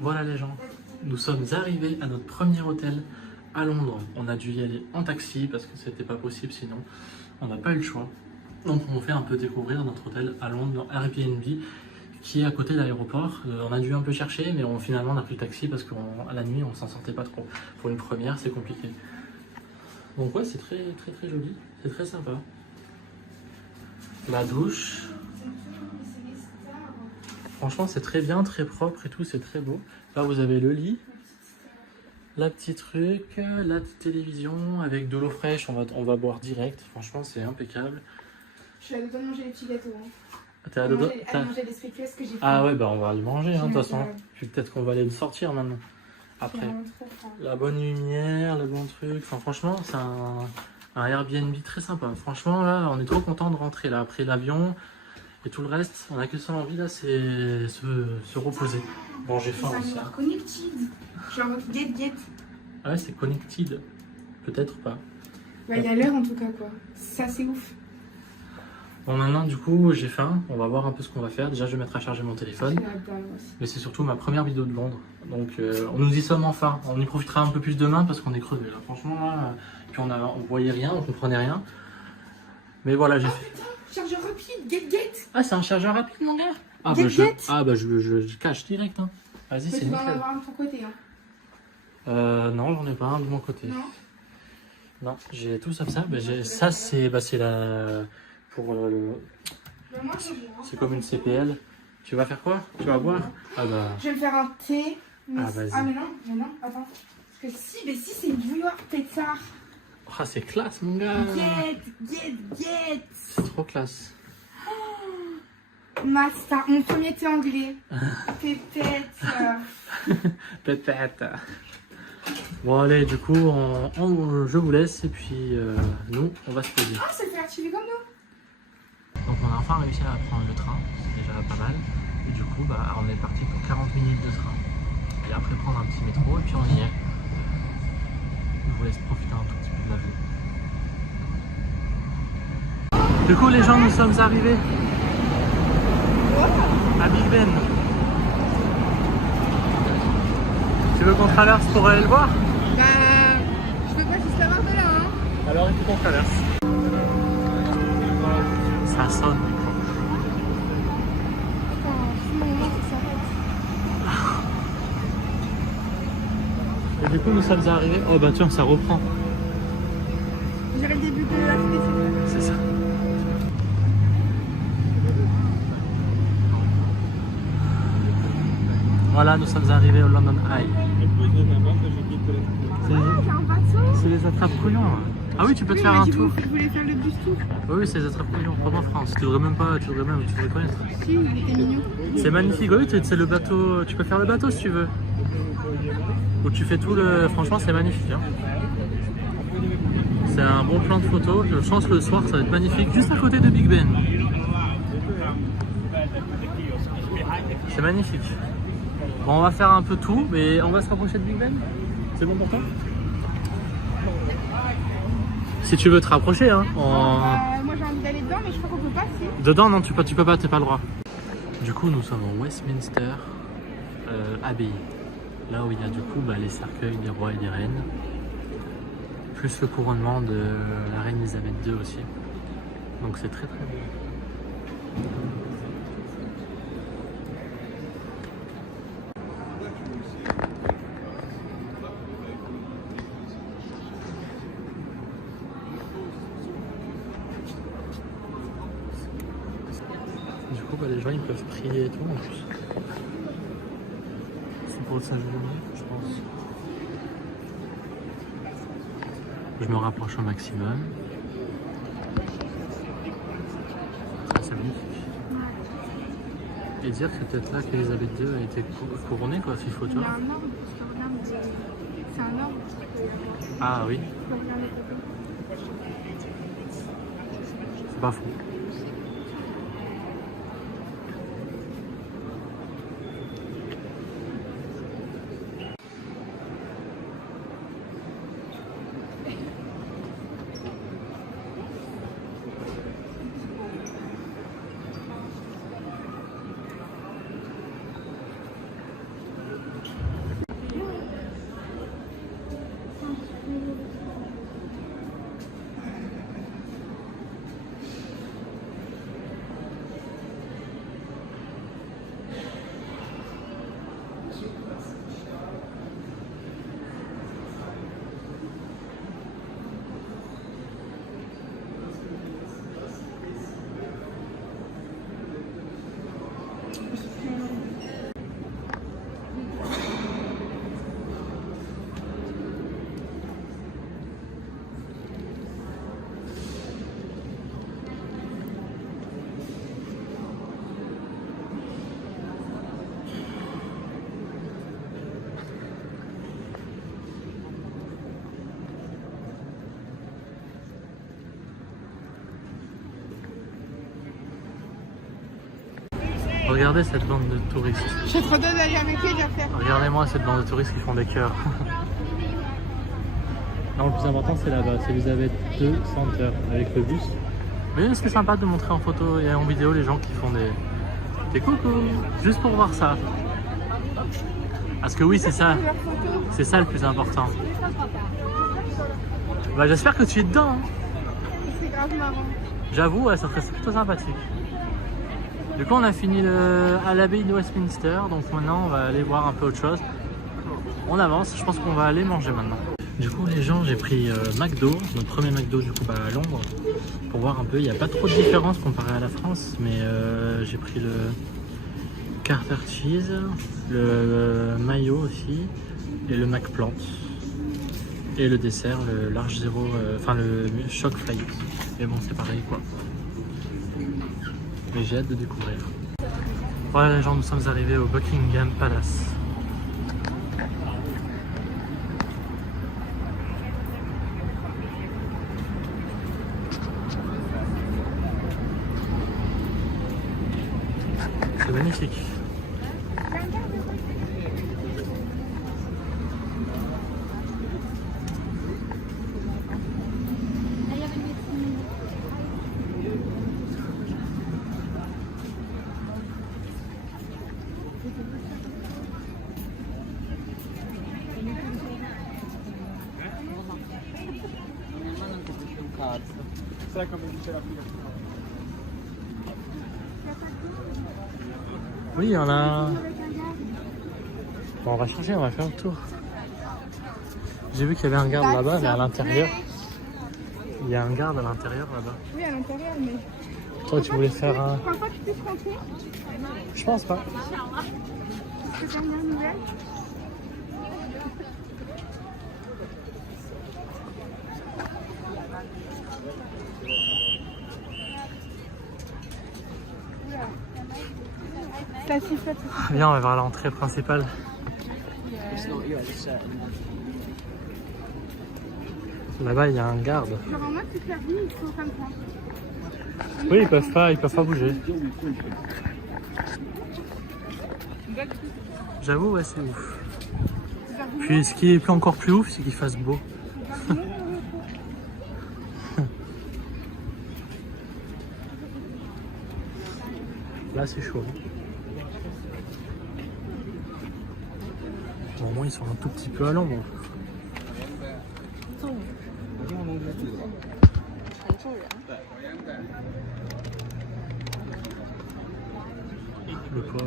Voilà les gens, nous sommes arrivés à notre premier hôtel à Londres. On a dû y aller en taxi parce que c'était pas possible sinon. On n'a pas eu le choix. Donc on fait un peu découvrir notre hôtel à Londres, dans Airbnb, qui est à côté de l'aéroport. On a dû un peu chercher, mais finalement on a pris le taxi parce qu'à la nuit on s'en sortait pas trop. Pour une première, c'est compliqué. Donc ouais, c'est très joli, c'est très sympa. La douche. Franchement, c'est très bien, très propre et tout, c'est très beau. Là, vous avez le lit, la petite truc, la petite télévision avec de l'eau fraîche. On va boire direct. Franchement, c'est impeccable. Je suis à deux doigts de manger les petits gâteaux. Hein. T'es à deux doigts de manger les spéculoos que j'ai fait. Ah ouais, bah on va les manger, hein, de toute façon. Puis peut-être qu'on va aller le sortir maintenant. Après, la bonne lumière, le bon truc. Enfin, franchement, c'est un Airbnb très sympa. Franchement, là, on est trop content de rentrer là après l'avion. Et tout le reste, on a que ça envie là, c'est se reposer. Bon, j'ai faim aussi. C'est connected. Genre get. Ah ouais, c'est connected. Peut-être pas. Bah, il y a l'heure en tout cas, quoi. Ça, c'est ouf. Bon, maintenant, du coup, j'ai faim. On va voir un peu ce qu'on va faire. Déjà, je vais mettre à charger mon téléphone. Mais c'est surtout ma première vidéo de Londres. Donc, on nous y sommes enfin. On y profitera un peu plus demain parce qu'on est crevé là. Franchement, là, puis on voyait rien, on comprenait rien. Mais voilà, j'ai fait. Chargeur rapide, get. Ah, c'est un chargeur rapide, mon gars. Ah, get. Je cache direct. Hein. Vas-y, c'est nickel. Tu vas en avoir un de ton côté. Hein. Non, j'en ai pas un de mon côté. Non, j'ai tout sauf ça. Ça, c'est la. Pour c'est comme une CPL. Tu vas faire quoi? Tu vas boire? Ah bah. Je vais me faire un thé. Ah, vas-y. Ah, mais non, attends. Parce que si, c'est une bouilloire pétard. Ah, c'est classe, mon gars. Get. C'est trop classe. Master, mon premier thé anglais. Peut-être. Bon, allez, du coup, je vous laisse et puis nous, on va se poser. Ah, c'est fait activer comme nous. Donc, on a enfin réussi à prendre le train, c'est déjà pas mal. Et du coup, on est parti pour 40 minutes de train. Et après, prendre un petit métro et puis on y est. Je vous laisse profiter un tout petit peu de la vue. Du coup, les gens, nous sommes arrivés à Big Ben. Tu veux qu'on traverse pour aller le voir? Je veux pas juste l'avoir de là, hein. Alors, il faut qu'on traverse. Ça sonne. Et du coup, nous sommes arrivés. Oh bah tiens, ça reprend. J'irai le début de la vidéo. C'est ça. Voilà, nous sommes arrivés au London Eye. C'est les attrape-couillons. Ah oui, tu peux te faire un tour. Je voulais faire le bus tour. Oui, c'est les attrape-couillons, comme en France. Tu devrais connaître. Si, il était mignon. C'est magnifique, oui, c'est le bateau. Tu peux faire le bateau si tu veux. Ou tu fais tout le. Franchement, c'est magnifique. Hein. C'est un bon plan de photo. Je pense que le soir, ça va être magnifique, juste à côté de Big Ben. C'est magnifique. Bon, on va faire un peu tout, mais on va se rapprocher de Big Ben. C'est bon pour toi? Si tu veux te rapprocher, hein. Moi j'ai envie d'aller dedans, mais je crois qu'on peut pas. Dedans, non, tu peux pas, t'as pas le droit. Du coup, nous sommes au Westminster Abbey. Là où il y a du coup les cercueils des rois et des reines. Plus le couronnement de la reine Elisabeth II aussi. Donc c'est très beau. Du coup, les gens ils peuvent prier et tout en plus. C'est pour le Saint-Jean, je pense. Je me rapproche au maximum. C'est magnifique. Et dire que c'est peut-être là qu'Elisabeth II a été couronnée, quoi, s'il faut, tu vois. Il y a un ordre, c'est un ordre. Ah oui. C'est pas fou. Regardez cette bande de touristes. J'ai trop d'hâte d'aller avec eux, j'ai fait. Regardez-moi cette bande de touristes qui font des cœurs. Non, le plus important c'est là-bas, c'est Elizabeth II Center avec le bus. Mais c'est sympa de montrer en photo et en vidéo les gens qui font des coucou, juste pour voir ça. Parce que oui, c'est ça le plus important. Bah, j'espère que tu es dedans. Hein. C'est grave marrant. J'avoue, ouais, ça serait plutôt sympathique. Du coup, on a fini à l'abbaye de Westminster, donc maintenant on va aller voir un peu autre chose. On avance, je pense qu'on va aller manger maintenant. Du coup, les gens, j'ai pris McDo, notre premier McDo du coup à Londres, pour voir un peu. Il n'y a pas trop de différence comparé à la France, mais j'ai pris le Carter Cheese, le mayo aussi, et le McPlant. Et le dessert, le large zéro, enfin le choc fly. Mais bon, c'est pareil quoi. Mais j'ai hâte de découvrir. Voilà les gens, nous sommes arrivés au Buckingham Palace. C'est magnifique. Oui, il y en a. Bon, on va changer, on va faire le tour. J'ai vu qu'il y avait un garde là-bas, mais à l'intérieur. Il y a un garde à l'intérieur là-bas. Oui, à l'intérieur, mais. Toi, tu voulais faire un. Tu crois pas que tu puisses rentrer? Je pense pas. C'est ta dernière nouvelle? Ça siffle. Viens, on va voir l'entrée principale. Là-bas, il y a un garde. Genre en mode toute la vie, il faut comme ça. Oui, ils peuvent pas bouger. J'avoue, ouais, c'est ouf. Puis, ce qui est encore plus ouf, c'est qu'il fasse beau. Là, c'est chaud. Bon, au moins, ils sont un tout petit peu à l'ombre. Le pauvre.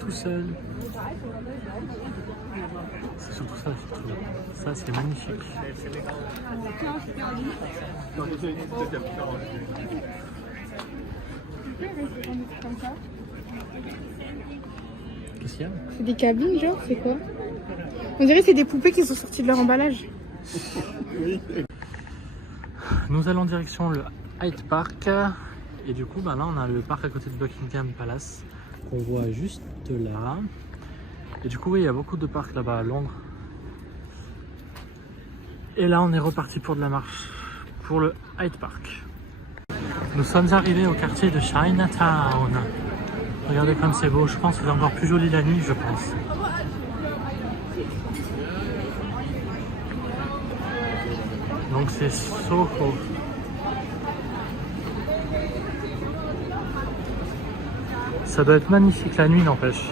Tout seul. C'est surtout ça, je trouve. Ça, c'est magnifique. Qu'est-ce qu'il y a? C'est des cabines, genre, c'est quoi? On dirait que c'est des poupées qui sont sorties de leur emballage. Nous allons en direction le Hyde Park. Et du coup, bah là, on a le parc à côté de Buckingham Palace qu'on voit juste là. Et du coup, oui, il y a beaucoup de parcs là-bas à Londres. Et là, on est reparti pour de la marche pour le Hyde Park. Nous sommes arrivés au quartier de Chinatown. Regardez comme c'est beau. Je pense que c'est encore plus joli la nuit, je pense. Donc c'est Soho. Ça doit être magnifique la nuit, n'empêche.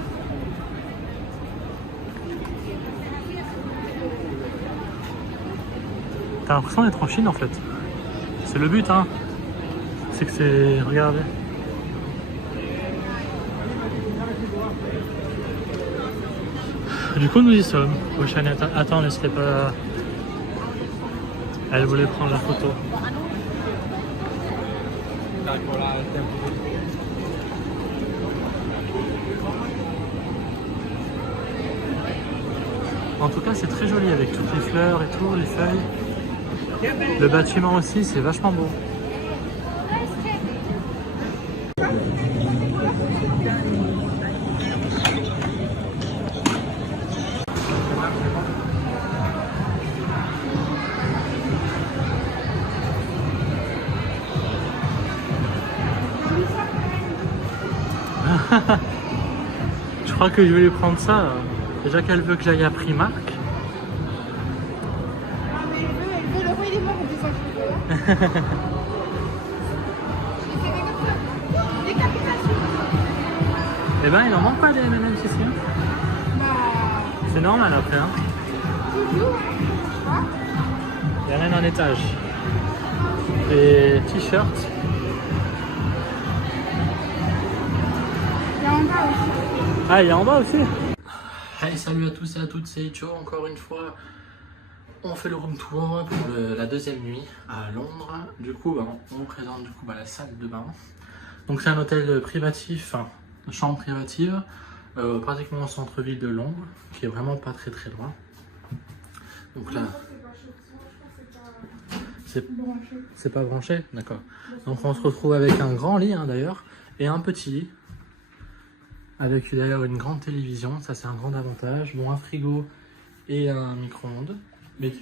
T'as l'impression d'être en Chine en fait. C'est le but, hein. C'est que c'est... Regardez. Du coup, nous y sommes. Au Chinatown. Attends, laisse-les pas... Elle voulait prendre la photo. En tout cas, c'est très joli avec toutes les fleurs et tout, les feuilles. Le bâtiment aussi, c'est vachement beau. Je crois que je vais lui prendre ça. Déjà qu'elle veut que j'aille à Primark. Ah, mais elle veut, le roi il est mort en disant que je veux. Eh ben, il en manque pas des M&M's ici. Hein. Bah, C'est normal après. Hein. toujours, hein. Il y a rien en étage. Des t-shirts. Il y a en bas aussi. Ah, il y a en bas aussi. Hey, salut à tous et à toutes, c'est Joe encore une fois. On fait le room tour pour la deuxième nuit à Londres. Du coup, on vous présente la salle de bain. Donc c'est un hôtel privatif, enfin, chambre privative, pratiquement au centre-ville de Londres, qui est vraiment pas très loin. Donc là, c'est pas branché, d'accord. Donc on se retrouve avec un grand lit d'ailleurs, et un petit lit, avec d'ailleurs une grande télévision, ça c'est un grand avantage. Bon, un frigo et un micro-ondes. Mais...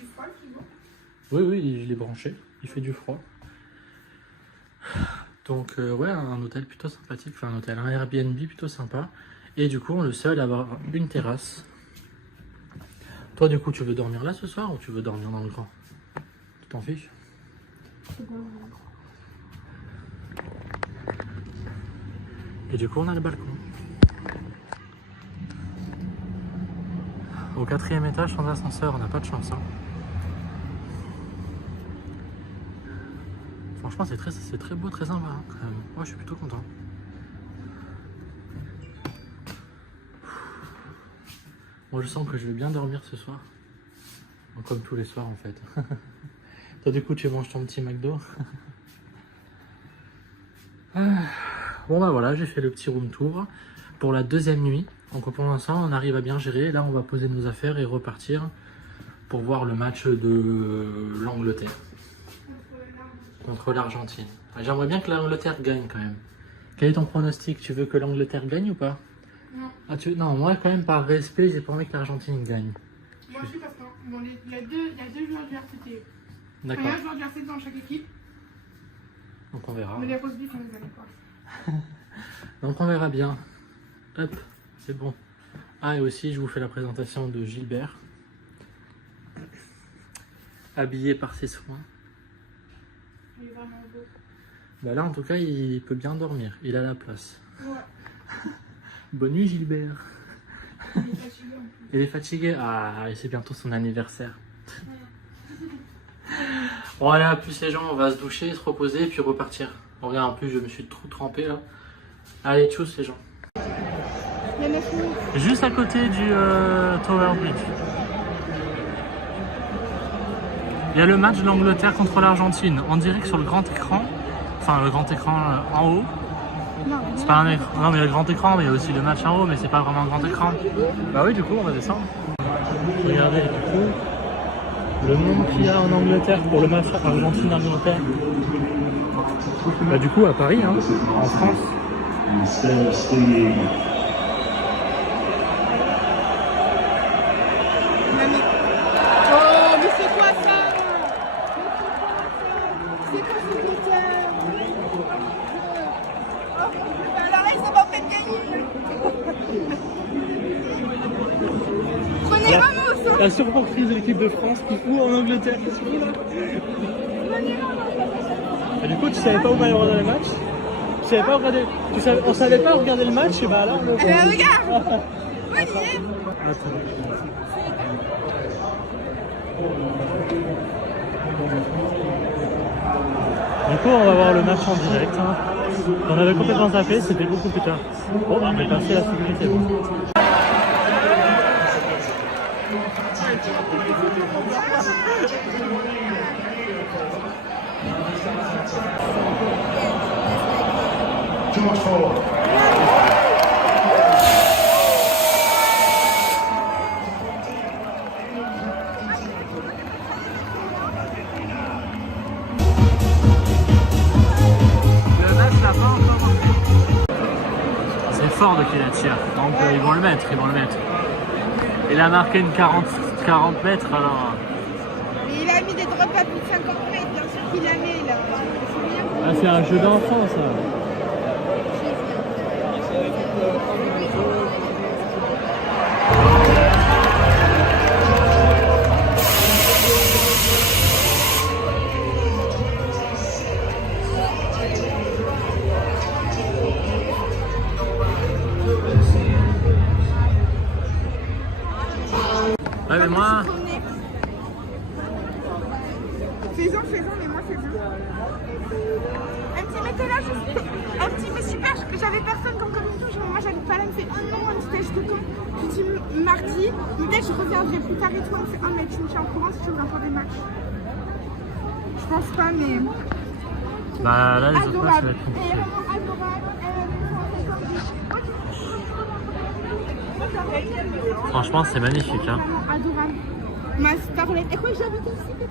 Oui, je l'ai branché, il fait du froid. Donc ouais, un hôtel plutôt sympathique, enfin un Airbnb plutôt sympa. Et du coup, on est le seul à avoir une terrasse. Toi du coup, tu veux dormir là ce soir ou tu veux dormir dans le grand? Tu t'en fiches? Et du coup, on a le balcon. Au 4e étage sans ascenseur, on n'a pas de chance. Hein. Franchement, c'est très beau, très sympa. Hein, quand même. Moi, je suis plutôt content. Moi, je sens que je vais bien dormir ce soir. Comme tous les soirs, en fait. Toi, du coup, tu manges ton petit McDo. Bon, bah voilà, j'ai fait le petit room tour pour la deuxième nuit. Donc, pour l'instant, on arrive à bien gérer. Là, on va poser nos affaires et repartir pour voir le match de l'Angleterre contre l'Argentine. J'aimerais bien que l'Angleterre gagne quand même. Quel est ton pronostic? Tu veux que l'Angleterre gagne ou pas? Non. Non, moi quand même par respect, j'ai pas envie que l'Argentine gagne. Moi aussi parce que bon, il y a deux joueurs du RCT. D'accord. Il y a un joueur du RCT dans chaque équipe. Donc on verra. Mais les rose beef, on les aime pas. Donc on verra bien. Hop, c'est bon. Ah, et aussi je vous fais la présentation de Gilbert. Habillé par ses soins. Il est vraiment beau. Bah là en tout cas il peut bien dormir, il a la place. Ouais. Bonne nuit Gilbert. Il est fatigué en plus. Il est fatigué. Ah, et c'est bientôt son anniversaire. Bon allez, à plus les gens, on va se doucher, se reposer et puis repartir. Bon, regarde, en plus je me suis trop trempé là. Allez, tchuss les gens. Il y a 9 minutes. Juste à côté du Tower Bridge. Il y a le match de l'Angleterre contre l'Argentine en direct sur le grand écran. Enfin, le grand écran en haut. Non, C'est pas un écran. Non, mais il y a le grand écran, mais il y a aussi le match en haut, mais c'est pas vraiment un grand écran. Bah oui, du coup, on va descendre. Regardez, du coup, le monde qu'il y a en Angleterre pour le match Argentine-Angleterre. Bah du coup, à Paris, hein, en France. Oh, mais c'est quoi ça? C'est quoi ce moteur? Alors là, ils sont pas fait de gagner. Prenez Ramos. La surprise de l'équipe de France qui fout en Angleterre. Et du coup, tu savais pas où va y regarder le match? Tu savais pas regarder. On savait pas regarder le match, et bah là on le voit. Eh ben regarde. Oui, il est. Du coup, on va voir le match en direct. Hein. On avait complètement zappé, c'était beaucoup plus tard. Bon, on est passé à la sécurité. Bon. C'est Ford qui la tire, donc ils vont le mettre, Il a marqué une 40 mètres alors. Mais il a mis des drops à plus de 50 mètres, bien sûr qu'il a mis là. Ah, c'est un jeu d'enfant ça. mais moi. Faisons, mais moi c'est bon. Elle me dit, mais t'es là juste. Elle me dit, mais super, j'avais personne comme commission. Moi j'habite pas là. Elle me fait, oh non, elle me dit, t'es jusqu'au quand? Je dis, mardi. Mais dès que je reviendrai plus tard et toi, elle me fait, oh, mais tu me tiens au courant si tu reviens pour des matchs. Je pense pas, mais. Bah là, les autres matchs, ça va adorable. être Elle compliqué. est vraiment adorable. Franchement, c'est magnifique. Hein. Adorable. Ma starlette. Et quoi, j'habite ici peut-être?